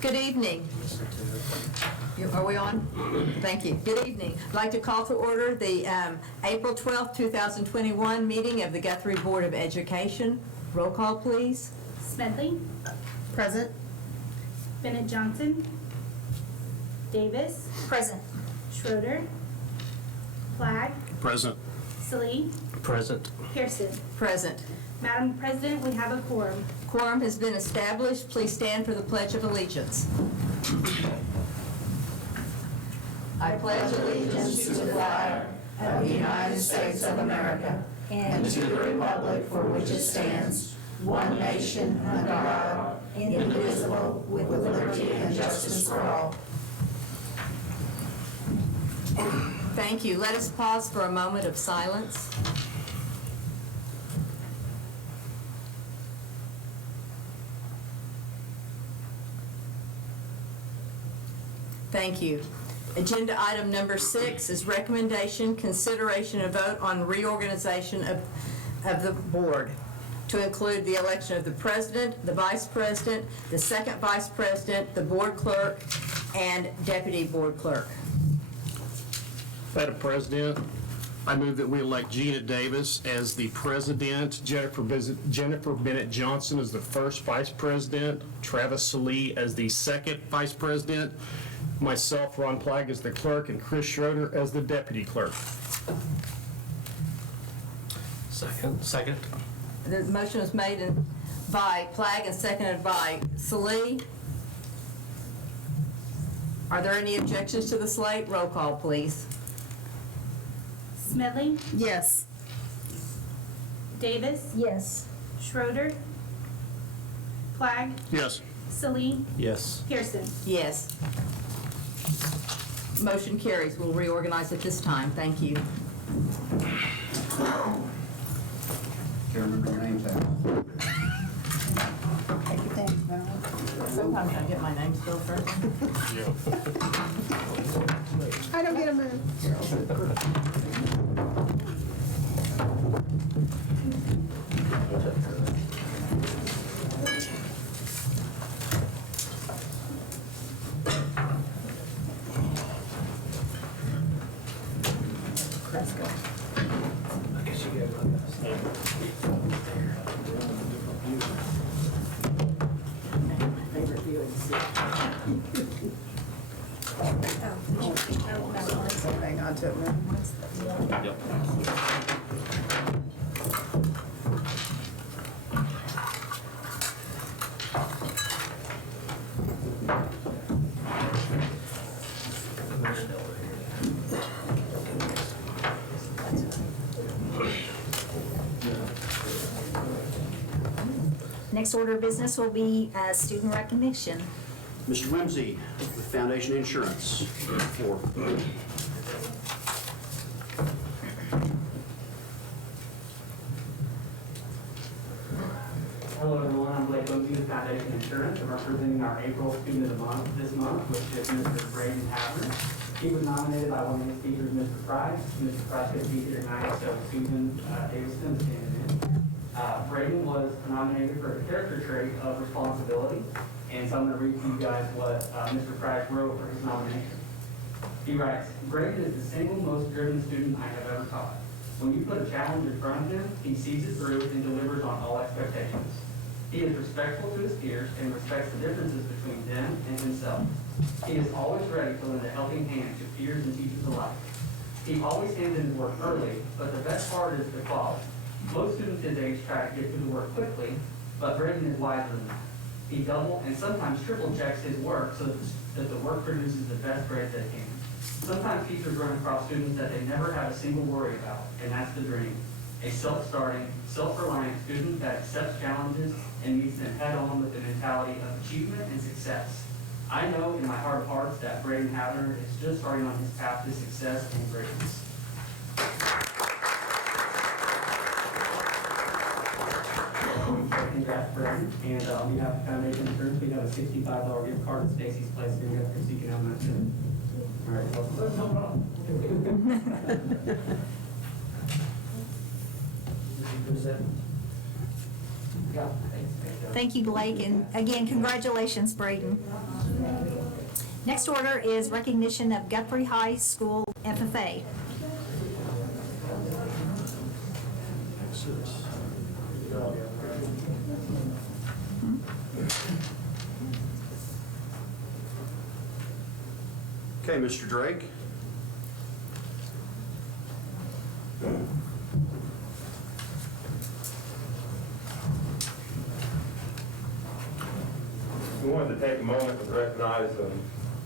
Good evening. Are we on? Thank you. Good evening. I'd like to call to order the April 12th, 2021 meeting of the Guthrie Board of Education. Roll call, please. Smedley, Present. Bennett Johnson, Davis, Present. Schroeder, Flagg, Present. Salee, Present. Pearson. Present. Madam President, we have a quorum. Quorum has been established. Please stand for the Pledge of Allegiance. I pledge allegiance to the flag of the United States of America and to the republic for which it stands, one nation, under God, indivisible, with liberty and justice for all. Thank you. Let us pause for a moment of silence. Thank you. Agenda item number 6 is recommendation, consideration, and vote on reorganization of the board to include the election of the president, the vice president, the second vice president, the board clerk, and deputy board clerk. Madam President, I move that we elect Gina Davis as the president, Jennifer Bennett Johnson as the first vice president, Travis Salee as the second vice president, myself, Ron Flagg, as the clerk, and Chris Schroeder as the deputy clerk. Second. The motion was made by Flagg and seconded by Salee. Are there any objections to the slate? Roll call, please. Smedley, Yes. Davis, Yes. Schroeder, Flagg, Yes. Salee, Yes. Pearson. Yes. Motion carries. We'll reorganize at this time. Thank you. Can't remember your name, Sam. Sometimes I get my name spelled first. I don't get a minute. Hang on to it, man. Next order of business will be student recognition. Mr. Whimsy with Foundation Insurance. Four. Hello everyone, I'm Blake Whimsy with Foundation Insurance. I'm representing our April Student of the Month this month, which is Mr. Braden Havner. He was nominated by one of his teachers, Mr. Price. Mr. Price couldn't be here tonight, so Susan Davidson is standing in. Braden was nominated for the character trait of responsibility, and so I'm going to read to you guys what Mr. Price wrote for his nomination. He writes, "Braden is the single most driven student I have ever taught. When you put a challenge in front of him, he sees it through and delivers on all expectations. He is respectful to his peers and respects the differences between them and himself. He is always ready to lend a helping hand to peers and teachers alike. He always hands in his work early, but the best part is the quality. Most students his age try to get through the work quickly, but Braden is wiser than that. He double and sometimes triple checks his work so that the work produces the best grades they can. Sometimes teachers run across students that they never have a single worry about, and that's the dream. A self-starting, self-reliant student that accepts challenges and meets them head-on with the mentality of achievement and success. I know in my heart of hearts that Braden Havner is just starting on his path to success and greatness." Congrats, Braden. And on behalf of Foundation Insurance, we have a $65 gift card at Stacy's Place here in Guthrie, so you can have that too. All right, well, no problem. Present. Thank you, Blake, and again, congratulations, Braden. Next order is recognition of Guthrie High School FFA. Okay, Mr. Drake. We wanted to take a moment to recognize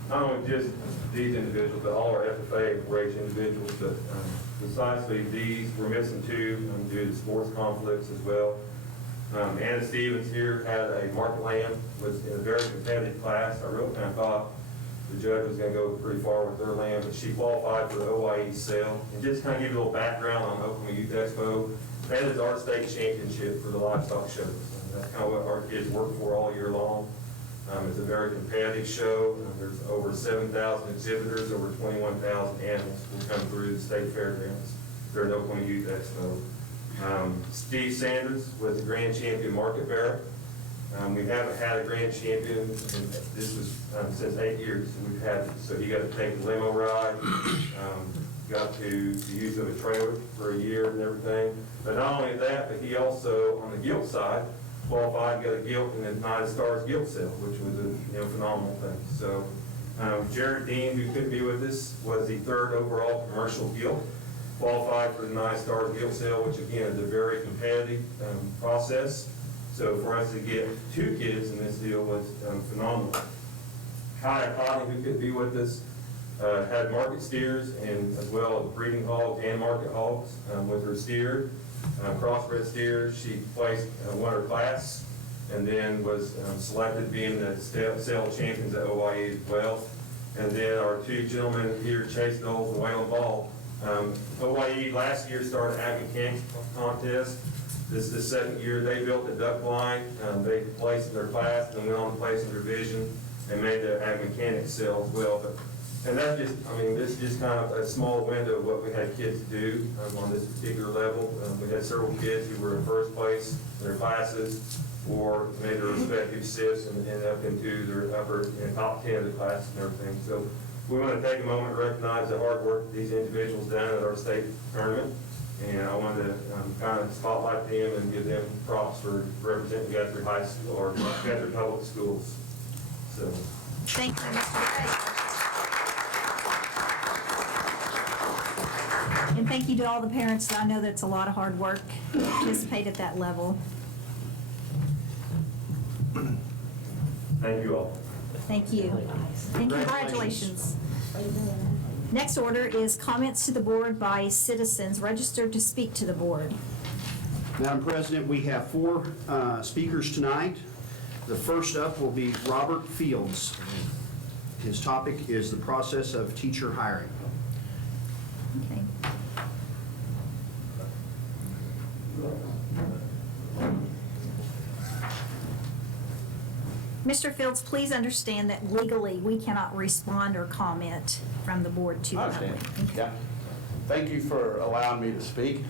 not only just these individuals, but all our FFA 4-H individuals, but precisely these, we're missing two due to sports conflicts as well. Anna Stevens here had a market land, was in a very competitive class. I really kind of thought the judge was going to go pretty far with their land, but she qualified for the OIE sale. And just kind of give you a little background on Oklahoma Youth Expo, that is our state championship for the livestock shows. That's kind of what our kids work for all year long. It's a very competitive show. There's over 7,000 exhibitors, over 21,000 animals will come through the state fairgrounds during the Oklahoma Youth Expo. Steve Sanders was the grand champion market bearer. We haven't had a grand champion, and this was since 8 years. We've had, so he got to take the limo ride, got to use of a trailer for a year and everything. But not only that, but he also, on the gilt side, qualified, got a gilt in the United Stars gilt sale, which was a phenomenal thing. So Jared Dean, who couldn't be with us, was the 3rd overall commercial gilt, qualified for the United Stars gilt sale, which again is a very competitive process. So for us to get 2 kids in this deal was phenomenal. Kaya Conley, who couldn't be with us, had market steers and as well as breeding hogs and market hogs with her steer. Crossbred steer, she placed won her class and then was selected being the sale champions at OIE as well. And then our 2 gentlemen here, Chase Knowles and Waylon Ball. OIE last year started ag mechanics contest. This is the 2nd year. They built a duck blind. They placed in their class and then went on to place in their division and made the ag mechanics sale as well. And that's just, I mean, this is just kind of a small window of what we had kids do on this particular level. We had several kids who were in first place in their classes or made their respective SIFs and ended up into their upper top 10 of the class and everything. So we want to take a moment and recognize the hard work these individuals done at our state tournament. And I wanted to kind of spotlight them and give them props for representing Guthrie High School or Guthrie Public Schools. So. Thank you, Mr. Gray. And thank you to all the parents. I know that's a lot of hard work to participate at that level. Thank you all. Thank you. And congratulations. Next order is comments to the board by citizens registered to speak to the board. Madam President, we have 4 speakers tonight. The first up will be Robert Fields. His topic is the process of teacher hiring. Okay. Mr. Fields, please understand that legally we cannot respond or comment from the board to the I public. understand. Okay. Yeah. Thank you for allowing me to speak.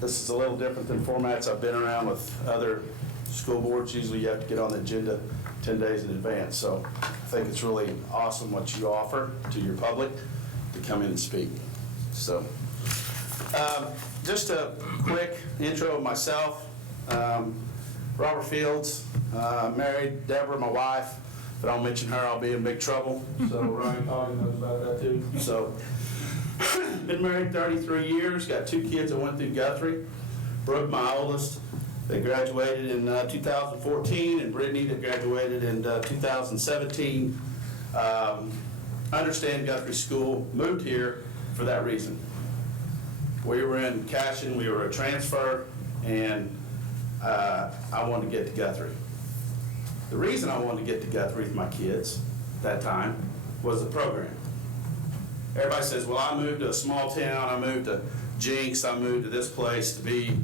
This is a little different than formats I've been around with other school boards. Usually you have to get on the agenda 10 days in advance. So I think it's really awesome what you offer to your public to come in and speak. So just a quick intro of myself. Robert Fields, married. Deborah, my wife. If I don't mention her, I'll be in big trouble. So Ryan Coggin knows about that too. So been married 33 years, got 2 kids that went through Guthrie. Brooke, my oldest, they graduated in 2014, and Brittany that graduated in 2017. Understand Guthrie School, moved here for that reason. We were in Cashion, we were a transfer, and I wanted to get to Guthrie. The reason I wanted to get to Guthrie with my kids at that time was the program. Everybody says, well, I moved to a small town, I moved to Jinx, I moved to this place to be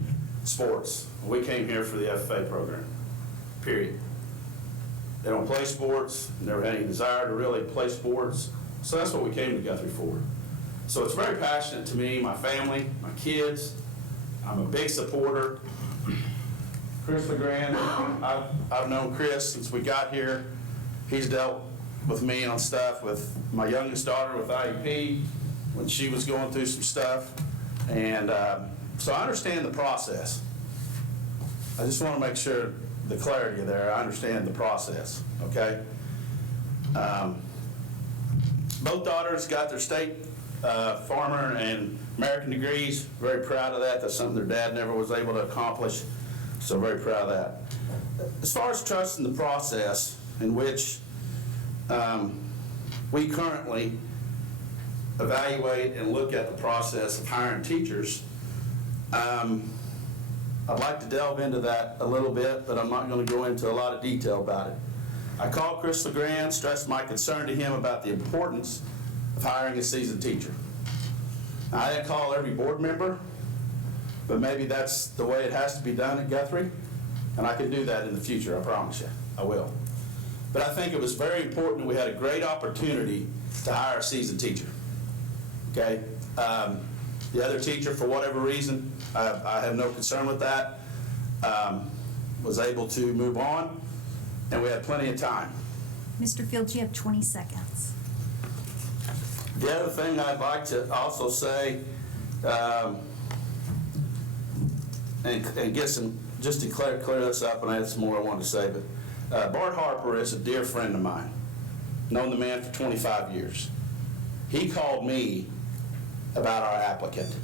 sports. We came here for the FFA program, period. They don't play sports, never had any desire to really play sports, so that's what we came to Guthrie for. So it's very passionate to me, my family, my kids. I'm a big supporter. Chris LeGrand, I've known Chris since we got here. He's dealt with me on stuff with my youngest daughter with IEP when she was going through some stuff. And so I understand the process. I just want to make sure the clarity there, I understand the process, okay? Both daughters got their state farmer and American degrees. Very proud of that. That's something their dad never was able to accomplish. So very proud of that. As far as trusting the process in which we currently evaluate and look at the process of hiring teachers, I'd like to delve into that a little bit, but I'm not going to go into a lot of detail about it. I called Chris LeGrand, stressed my concern to him about the importance of hiring a seasoned teacher. Now, I didn't call every board member, but maybe that's the way it has to be done at Guthrie, and I can do that in the future, I promise you, I will. But I think it was very important that we had a great opportunity to hire a seasoned teacher, okay? The other teacher, for whatever reason, I have no concern with that, was able to move on, and we had plenty of time. Mr. Fields, you have 20 seconds. The other thing I'd like to also say, and get some, just to clear this up, and I had some more I wanted to say, but Bart Harper is a dear friend of mine. Known the man for 25 years. He called me about our applicant.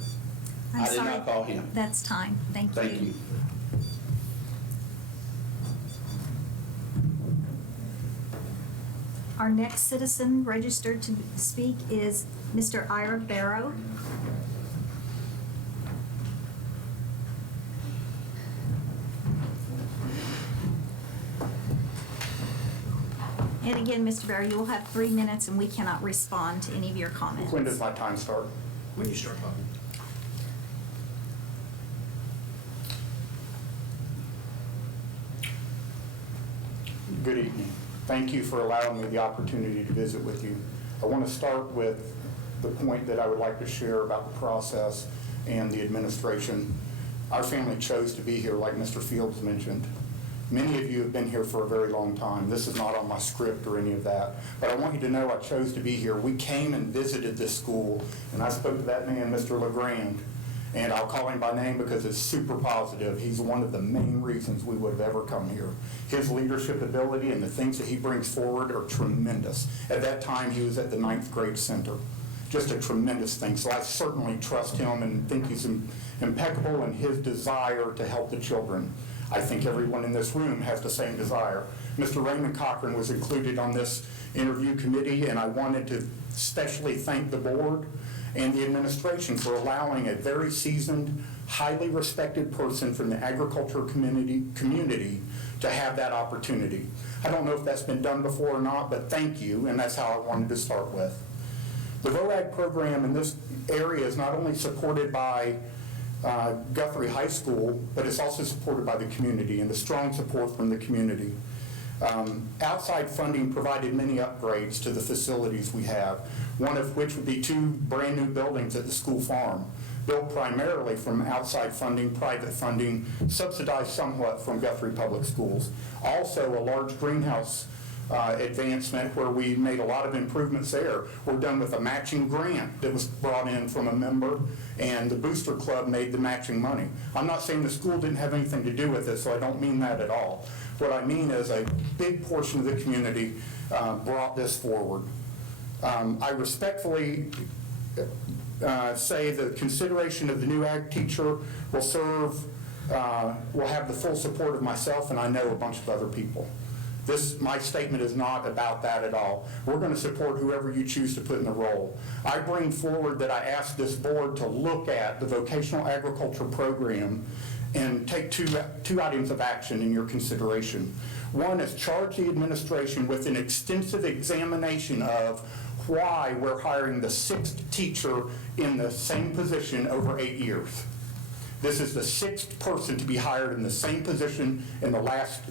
I did not call him. That's time. Thank you. Thank you. Our next citizen registered to speak is Mr. Ira Barrow. And again, Mr. Barrow, you will have 3 minutes and we cannot respond to any of your comments. When does my time start? When you start talking. Good evening. Thank you for allowing me the opportunity to visit with you. I want to start with the point that I would like to share about the process and the administration. Our family chose to be here, like Mr. Fields mentioned. Many of you have been here for a very long time. This is not on my script or any of that, but I want you to know I chose to be here. We came and visited this school, and I spoke to that man, Mr. LeGrand, and I'll call him by name because it's super positive. He's one of the main reasons we would have ever come here. His leadership ability and the things that he brings forward are tremendous. At that time, he was at the 9th grade center. Just a tremendous thing. So I certainly trust him and think he's impeccable in his desire to help the children. I think everyone in this room has the same desire. Mr. Raymond Cochran was included on this interview committee, and I wanted to especially thank the board and the administration for allowing a very seasoned, highly respected person from the agriculture community to have that opportunity. I don't know if that's been done before or not, but thank you, and that's how I wanted to start with. The VOAG program in this area is not only supported by Guthrie High School, but it's also supported by the community and the strong support from the community. Outside funding provided many upgrades to the facilities we have, one of which would be 2 brand new buildings at the school farm, built primarily from outside funding, private funding, subsidized somewhat from Guthrie Public Schools. Also a large greenhouse advancement where we made a lot of improvements there. We're done with a matching grant that was brought in from a member, and the Booster Club made the matching money. I'm not saying the school didn't have anything to do with it, so I don't mean that at all. What I mean is a big portion of the community brought this forward. I respectfully say the consideration of the new ag teacher will have the full support of myself, and I know a bunch of other people. My statement is not about that at all. We're going to support whoever you choose to put in the role. I bring forward that I asked this board to look at the vocational agriculture program and take two items of action in your consideration. One is charge the administration with an extensive examination of why we're hiring the 6th teacher in the same position over 8 years. This is the 6th person to be hired in the same position in the last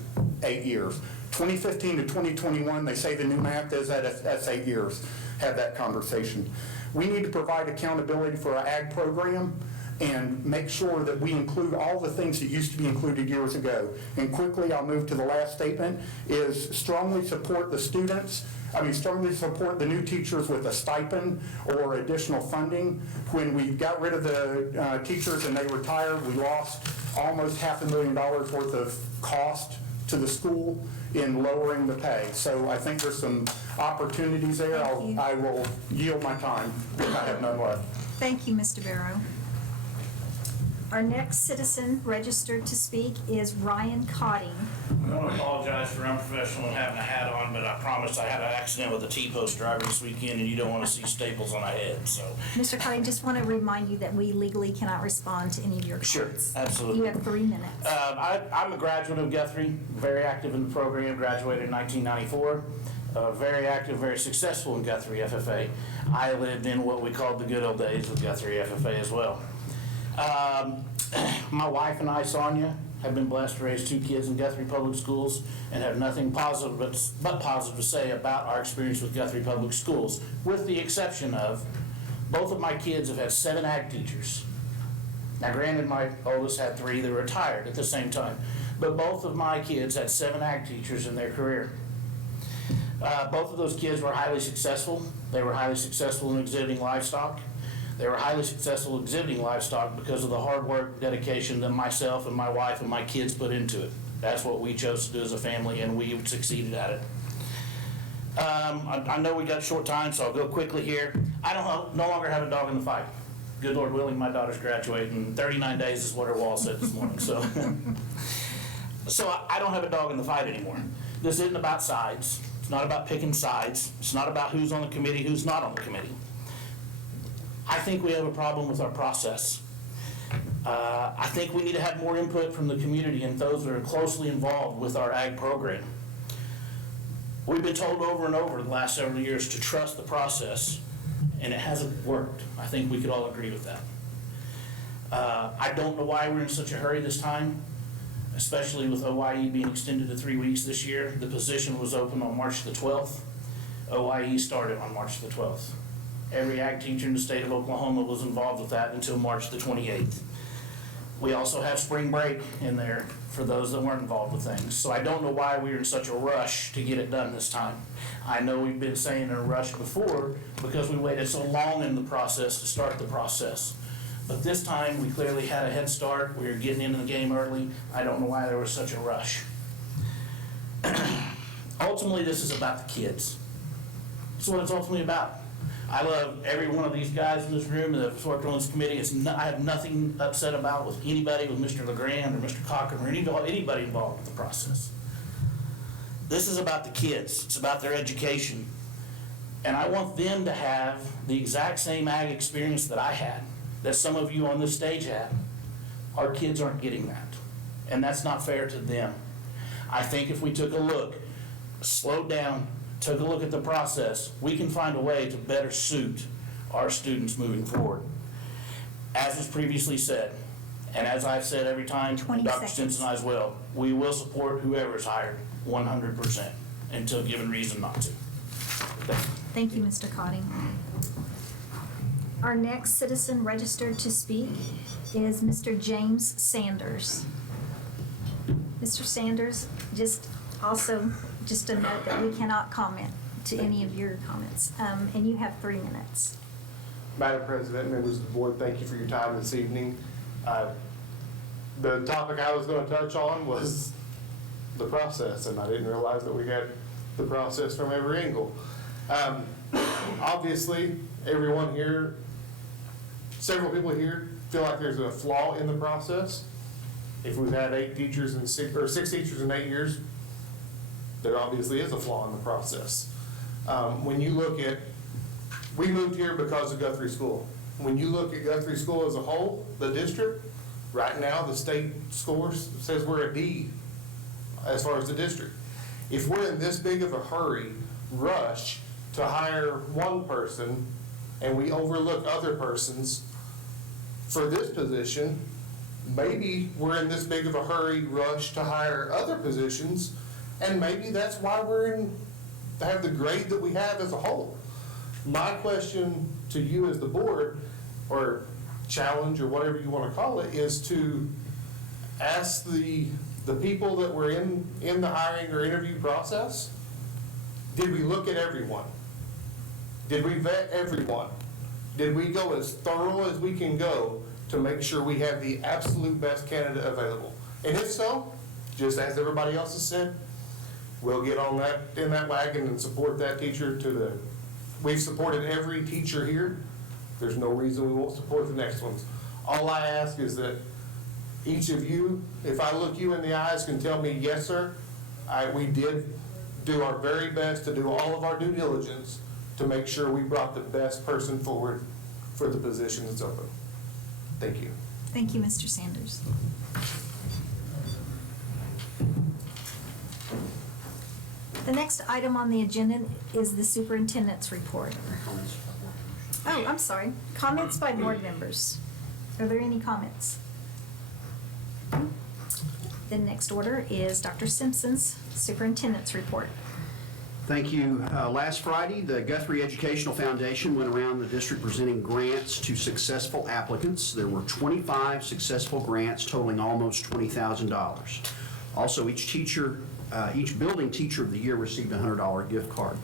8 years. 2015 to 2021, they say the new math is that's 8 years. Have that conversation. We need to provide accountability for our ag program. and make sure that we include all the things that used to be included years ago. And quickly, I'll move to the last statement, is strongly support the students. Strongly support the new teachers with a stipend or additional funding. When we got rid of the teachers and they retired, we lost almost $500,000 worth of cost to the school in lowering the pay. So I think there's some opportunities there. Thank you. I will yield my time if I have none left. Thank you, Mr. Barrow. Our next citizen registered to speak is Ryan Cotting. I want to apologize for unprofessional and having a hat on, but I promised I had an accident with a T-post driver this weekend, and you don't want to see staples on my head, so. Mr. Cotting, just want to remind you that we legally cannot respond to any of your Sure, comments. absolutely. You have 3 minutes. I'm a graduate of Guthrie, very active in the program, graduated in 1994. Very active, very successful in Guthrie FFA. I lived in what we called the good old days of Guthrie FFA as well. My wife and I, Sonia, have been blessed to raise 2 kids in Guthrie Public Schools and have nothing positive but positive to say about our experience with Guthrie Public Schools, with the exception of both of my kids have had 7 ag teachers. Now granted, my oldest had 3 that retired at the same time, but both of my kids had 7 ag teachers in their career. Both of those kids were highly successful. They were highly successful in exhibiting livestock. They were highly successful exhibiting livestock because of the hard work, dedication that myself and my wife and my kids put into it. That's what we chose to do as a family, and we succeeded at it. I know we got short time, so I'll go quickly here. I no longer have a dog in the fight. Good Lord willing, my daughter's graduating. 39 days is what her wall said this morning. So I don't have a dog in the fight anymore. This isn't about sides. It's not about picking sides. It's not about who's on the committee, who's not on the committee. I think we have a problem with our process. I think we need to have more input from the community and those that are closely involved with our ag program. We've been told over and over the last several years to trust the process, and it hasn't worked. I think we could all agree with that. I don't know why we're in such a hurry this time, especially with OIE being extended to 3 weeks this year. The position was open on March the 12th. OIE started on March the 12th. Every ag teacher in the state of Oklahoma was involved with that until March the 28th. We also have spring break in there for those that weren't involved with things. So I don't know why we were in such a rush to get it done this time. I know we've been saying in a rush before because we waited so long in the process to start the process. But this time we clearly had a head start. We were getting into the game early. I don't know why there was such a rush. Ultimately, this is about the kids. That's what it's ultimately about. I love every one of these guys in this room that have worked on this committee. I have nothing upset about with anybody, with Mr. LeGrand or Mr. Cochran or anybody involved with the process. This is about the kids. It's about their education. And I want them to have the exact same ag experience that I had, that some of you on this stage had. Our kids aren't getting that. And that's not fair to them. I think if we took a look, slowed down, took a look at the process, we can find a way to better suit our students moving forward. As was previously said, and as I've said every time, 20 Dr. seconds. Stinson as well, we will support whoever is hired 100% until given reason not to. Thank you, Mr. Cotting. Our next citizen registered to speak is Mr. James Sanders. Mr. Sanders, just a note that we cannot comment to any of your comments. And you have 3 minutes. Madam President, members of the board, thank you for your time this evening. The topic I was going to touch on was the process, and I didn't realize that we had the process from every angle. Obviously, everyone here, several people here feel like there's a flaw in the process. If we've had 6 teachers in 8 years, there obviously is a flaw in the process. When you look at, we moved here because of Guthrie School. When you look at Guthrie School as a whole, the district, right now the state scores says we're a D as far as the district. If we're in this big of a rush to hire one person and we overlook other persons for this position, maybe we're in this big of a rush to hire other positions, and maybe that's why to have the grade that we have as a whole. My question to you as the board, or challenge, or whatever you want to call it, is to ask the people that were in the hiring or interview process, did we look at everyone? Did we vet everyone? Did we go as thorough as we can go to make sure we have the absolute best candidate available? And if so, just as everybody else has said, we'll get on that, in that wagon and support that teacher we've supported every teacher here. There's no reason we won't support the next ones. All I ask is that each of you, if I look you in the eyes, can tell me, yes, sir, we did do our very best to do all of our due diligence to make sure we brought the best person forward for the position that's open. Thank you. Thank you, Mr. Sanders. The next item on the agenda is the superintendent's report. Oh, I'm sorry. Comments by board members. Are there any comments? The next order is Dr. Simpson's superintendent's report. Thank you. Last Friday, the Guthrie Educational Foundation went around the district presenting grants to successful applicants. There were 25 successful grants totaling almost $20,000. Also, each building teacher of the year received a $100 gift card.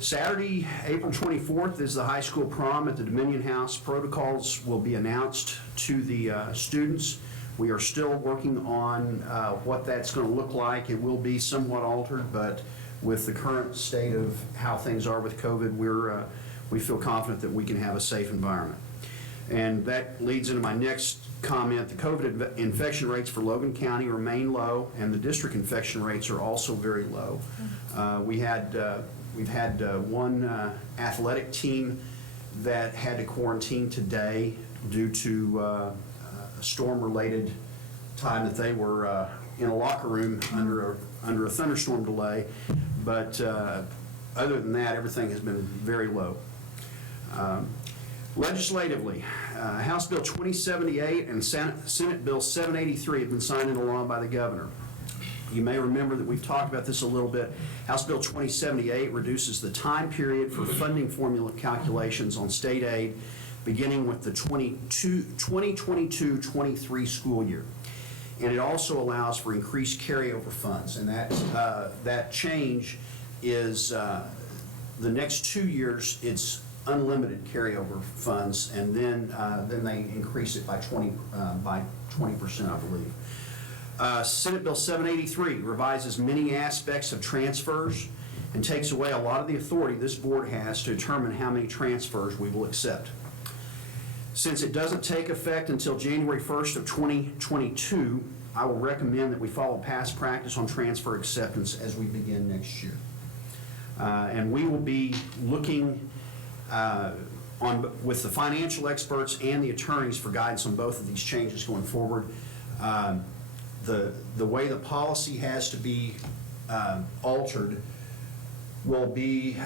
Saturday, April 24th is the high school prom at the Dominion House. Protocols will be announced to the students. We are still working on what that's going to look like. It will be somewhat altered, but with the current state of how things are with COVID, we feel confident that we can have a safe environment. And that leads into my next comment. The COVID infection rates for Logan County remain low, and the district infection rates are also very low. We've had one athletic team that had to quarantine today due to a storm-related time that they were in a locker room under a thunderstorm delay. But other than that, everything has been very low. Legislatively, House Bill 2078 and Senate Bill 783 have been signed into law by the governor. You may remember that we've talked about this a little bit. House Bill 2078 reduces the time period for funding formula calculations on state aid beginning with the 2022-23 school year. And it also allows for increased carryover funds. And that change is the next 2 years, it's unlimited carryover funds, and then they increase it by 20%, I believe. Senate Bill 783 revises many aspects of transfers and takes away a lot of the authority this board has to determine how many transfers we will accept. Since it doesn't take effect until January 1st of 2022, I will recommend that we follow past practice on transfer acceptance as we begin next year. And we will be looking with the financial experts and the attorneys for guidance on both of these changes going forward. The way the policy has to be altered we'll be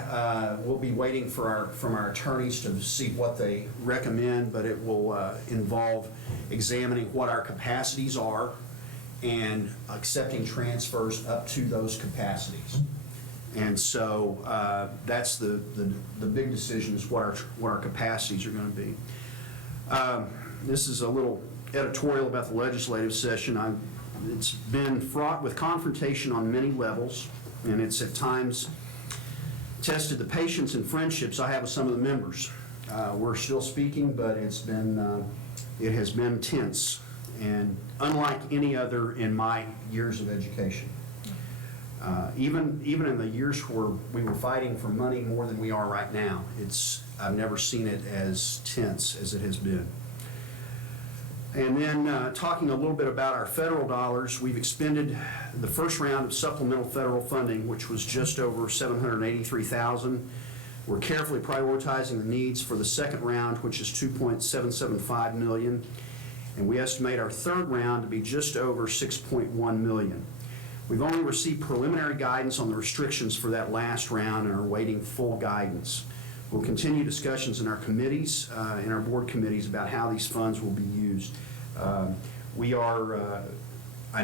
waiting from our attorneys to see what they recommend, but it will involve examining what our capacities are and accepting transfers up to those capacities. And so that's the big decision, is what our capacities are going to be. This is a little editorial about the legislative session. It's been fraught with confrontation on many levels, and it's at times tested the patience and friendships I have with some of the members. We're still speaking, but it has been tense, and unlike any other in my years of education. Even in the years where we were fighting for money more than we are right now, I've never seen it as tense as it has been. And then talking a little bit about our federal dollars, we've expended the first round of supplemental federal funding, which was just over $783,000. We're carefully prioritizing the needs for the second round, which is $2.775 million. And we estimate our third round to be just over $6.1 million. We've only received preliminary guidance on the restrictions for that last round and are awaiting full guidance. We'll continue discussions in our committees, in our board committees, about how these funds will be used. I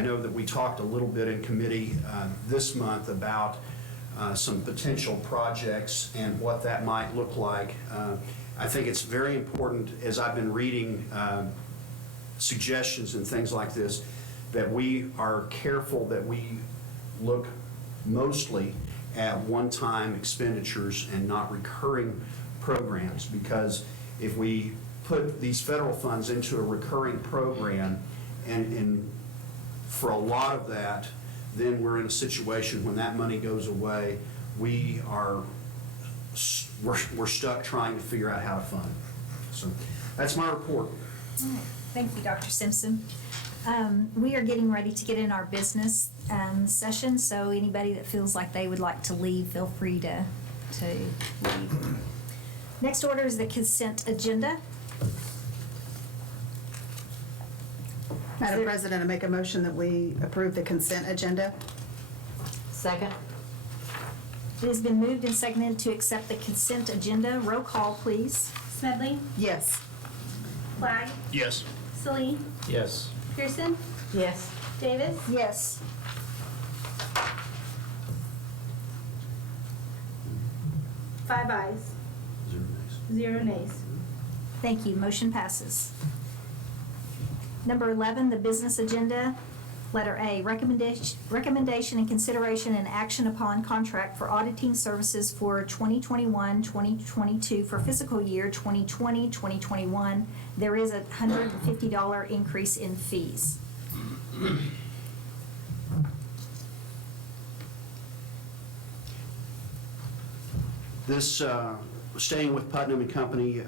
know that we talked a little bit in committee this month about some potential projects and what that might look like. I think it's very important, as I've been reading suggestions and things like this, that we are careful that we look mostly at one-time expenditures and not recurring programs, because if we put these federal funds into a recurring program, and for a lot of that, then we're in a situation when that money goes away, we're stuck trying to figure out how to fund. So that's my report. All right. Thank you, Dr. Simpson. We are getting ready to get in our business session, so anybody that feels like they would like to leave, feel free to leave. Next order is the consent agenda. Madam President, I make a motion that we approve the consent agenda. Second? It has been moved and seconded to accept the consent agenda. Roll call, please. Smedley, Yes. Flagg, Yes. Salee, Yes. Pearson, Yes. Davis, Yes. five ayes, 0 nays. Thank you. Motion passes. Number 11, the business agenda. Letter A, recommendation and consideration and action upon contract for auditing services for 2021-2022 for fiscal year 2020-2021. There is a $150 increase in fees. This, staying with Putnam and Company,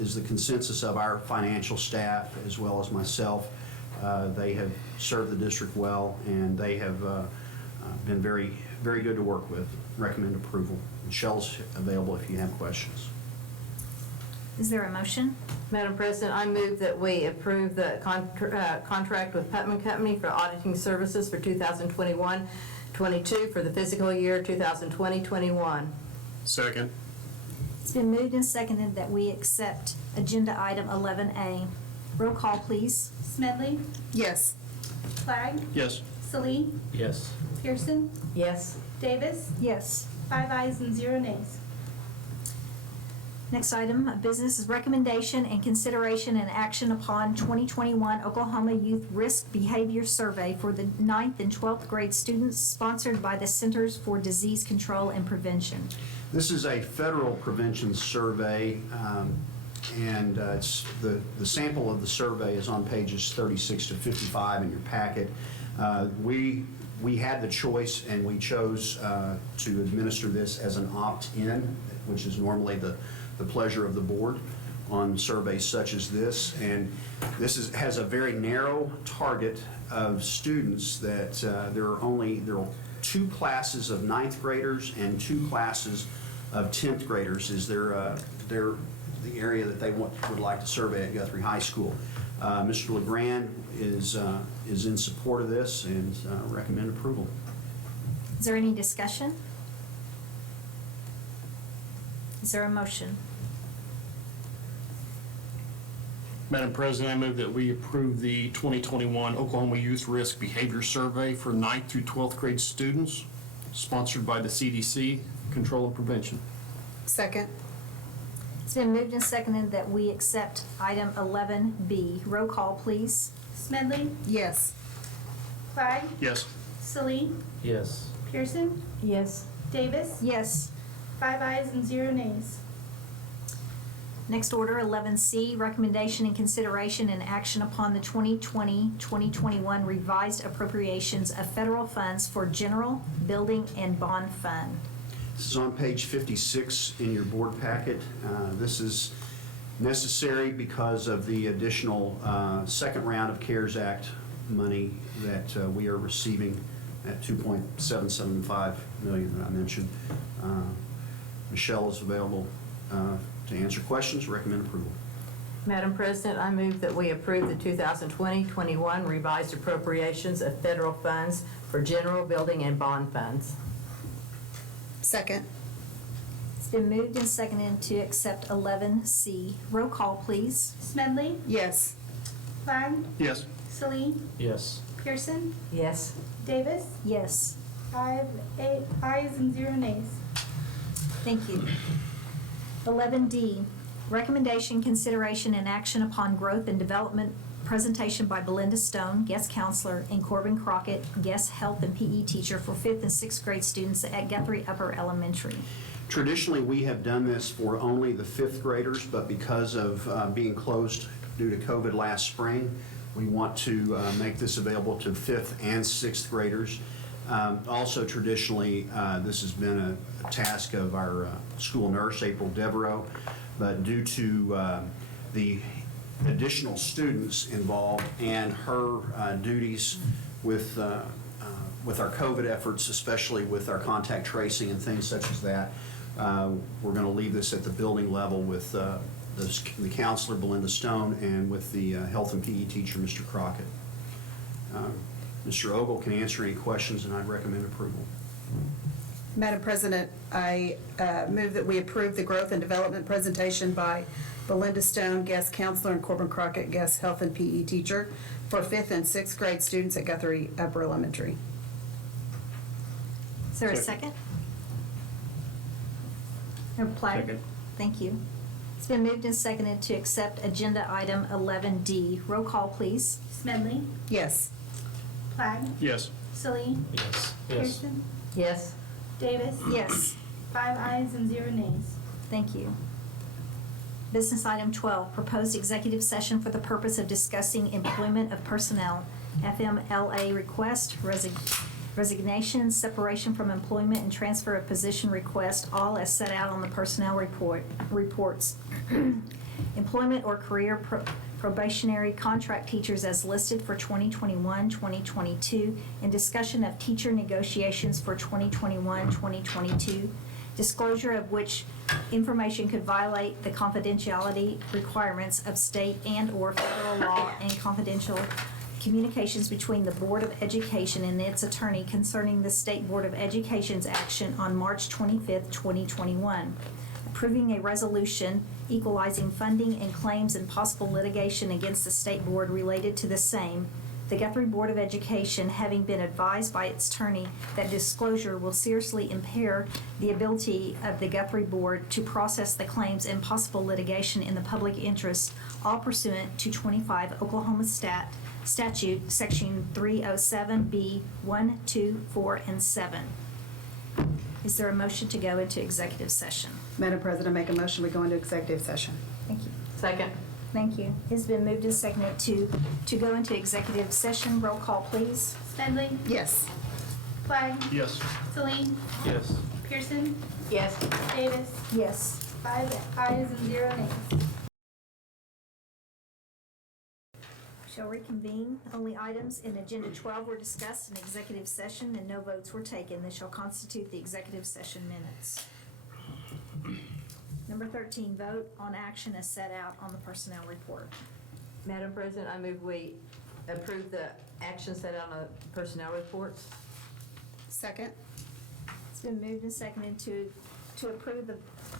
is the consensus of our financial staff as well as myself. They have served the district well, and they have been very, very good to work with. Recommend approval. Michelle's available if you have questions. Is there a motion? Madam President, I move that we approve the contract with Putnam Company for auditing services for 2021-22 for the fiscal year 2020-21. Second. It's been moved and seconded that we accept agenda item 11A. Roll call, please. Smedley, Yes. Flagg, Yes. Salee, Yes. Pearson, Yes. Davis, Yes. 5 ayes and 0 nays. Next item of business is recommendation and consideration and action upon 2021 Oklahoma Youth Risk Behavior Survey for the 9th and 12th grade students, sponsored by the Centers for Disease Control and Prevention. This is a federal prevention survey, and it's the sample of the survey is on pages 36 to 55 in your packet. We had the choice, and we chose to administer this as an opt-in, which is normally the pleasure of the board on surveys such as this. And this has a very narrow target of students that there are 2 classes of 9th graders and 2 classes of 10th graders is the area that they would like to survey at Guthrie High School. Mr. LeGrand is in support of this and recommend approval. Is there any discussion? Is there a motion? Madam President, I move that we approve the 2021 Oklahoma Youth Risk Behavior Survey for 9th through 12th grade students, sponsored by the CDC, Control and Prevention. Second. It's been moved and seconded that we accept item 11B. Roll call, please. Smedley, Yes. Flagg, Yes. Salee, Yes. Pearson, Yes. Davis, Yes. 5 ayes and 0 nays. Next order, 11C, recommendation and consideration and action upon the 2020-2021 revised appropriations of federal funds for general, building, and bond fund. This is on page 56 in your board packet. This is necessary because of the additional second round of CARES Act money that we are receiving at $2.775 million that I mentioned. Michelle is available to answer questions. Recommend approval. Madam President, I move that we approve the 2020-21 revised appropriations of federal funds for general, building, and bond funds. Second. It's been moved and seconded to accept 11C. Roll call, please. Smedley, Yes. Flagg, Yes. Salee, Yes. Pearson, Yes. Davis, Yes. 5 ayes and 0 nays. Thank you. 11D, Recommendation, consideration, and action upon growth and development presentation by Belinda Stone, guest counselor, and Corbin Crockett, guest health and PE teacher for 5th and 6th grade students at Guthrie Upper Elementary. Traditionally, we have done this for only the 5th graders, but because of being closed due to COVID last spring, we want to make this available to 5th and 6th graders. Also, traditionally, this has been a task of our school nurse, April Devereaux, but due to the additional students involved and her duties with our COVID efforts, especially with our contact tracing and things such as that, we're going to leave this at the building level with the counselor, Belinda Stone, and with the health and PE teacher, Mr. Crockett. Mr. Ogle can answer any questions, and I'd recommend approval. Madam President, I move that we approve the growth and development presentation by Belinda Stone, guest counselor, and Corbin Crockett, guest health and PE teacher for 5th and 6th grade students at Guthrie Upper Elementary. Is there a second? Or Platt? Second. Thank you. It's been moved and seconded to accept agenda item 11D. Roll call, please. Smedley, Yes. Flagg, Yes. Celine, Yes. Pearson, Yes. Davis. Yes. 5 ayes and 0 nays. Thank you. Business item 12, proposed executive session for the purpose of discussing employment of personnel, FMLA request, resignation, separation from employment, and transfer of position request, all as set out on the personnel reports. Employment or career probationary contract teachers as listed for 2021-2022, and discussion of teacher negotiations for 2021-2022, disclosure of which information could violate the confidentiality requirements of state and/or federal law, and confidential communications between the Board of Education and its attorney concerning the State Board of Education's action on March 25th, 2021. Approving a resolution equalizing funding and claims and possible litigation against the State Board related to the same. The Guthrie Board of Education, having been advised by its attorney that disclosure will seriously impair the ability of the Guthrie Board to process the claims and possible litigation in the public interest, all pursuant to 25 Oklahoma Statute, Section 307B 1, 2, 4, and 7. Is there a motion to go into executive session? Madam President, make a motion we go into executive session. Thank you. Second. Thank you. It's been moved and seconded to go into executive session. Roll call, please. Smedley, Yes. Flagg, Yes. Celine, Yes. Pearson, Yes. Davis. Yes. 5 ayes and 0 nays. Shall reconvene. Only items in Agenda 12 were discussed in executive session and no votes were taken. They shall constitute the executive session minutes. Number 13, vote on action as set out on the personnel report. Madam President, I move we approve the action set out on the personnel reports. Second? It's been moved and seconded to approve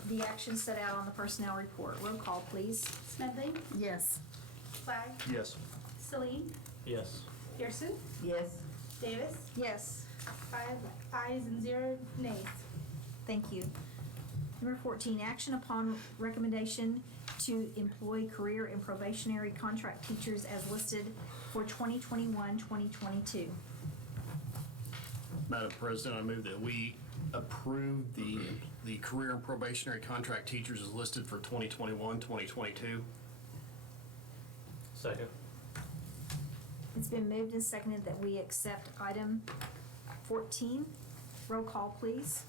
the action set out on the personnel report. Roll call, please. Smedley, Yes. Flagg, Yes. Celine, Yes. Pearson, Yes. Davis. Yes. 5 ayes and 0 nays. Thank you. Number 14, action upon recommendation to employ career and probationary contract teachers as listed for 2021-2022. Madam President, I move that we approve the career and probationary contract teachers as listed for 2021-2022. Second. It's been moved and seconded that we accept item 14. Roll call, please.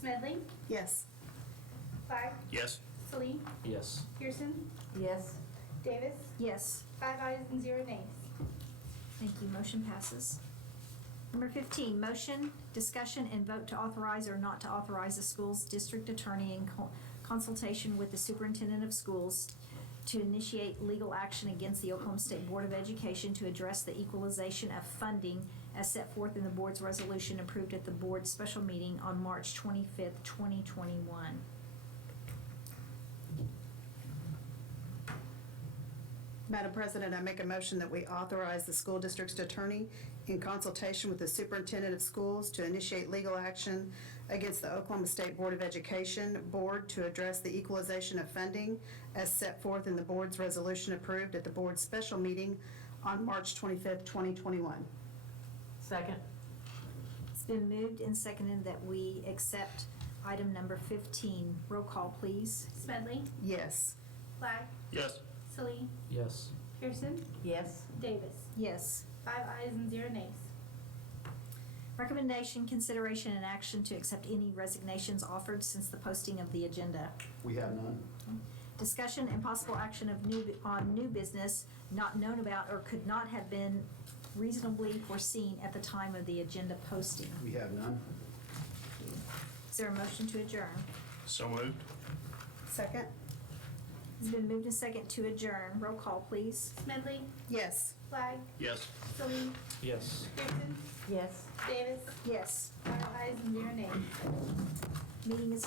Smedley, Yes. Flagg, Yes. Celine, Yes. Pearson, Yes. Davis. Yes. 5 ayes and 0 nays. Thank you. Motion passes. Number 15, motion, discussion, and vote to authorize or not to authorize the school's district attorney in consultation with the superintendent of schools to initiate legal action against the Oklahoma State Board of Education to address the equalization of funding as set forth in the board's resolution approved at the board's special meeting on March 25th, 2021. Madam President, I make a motion that we authorize the school district's attorney in consultation with the superintendent of schools to initiate legal action against the Oklahoma State Board of Education Board to address the equalization of funding as set forth in the board's resolution approved at the board's special meeting on March 25th, 2021. Second. It's been moved and seconded that we accept item number 15. Roll call, please. Smedley, Yes. Flagg, Yes. Salee, Yes. Pearson, Yes. Davis. Yes. 5 ayes and 0 nays. Recommendation, consideration, and action to accept any resignations offered since the posting of the agenda. We have none. Discussion and possible action on new business not known about or could not have been reasonably foreseen at the time of the agenda posting. We have none. Is there a motion to adjourn? So moved. Second? It's been moved and second to adjourn. Roll call, please. Smedley, Yes. Flagg, Yes. Salee, Yes. Pearson, Yes. Davis. Yes. 5 ayes and 0 nays. Meeting is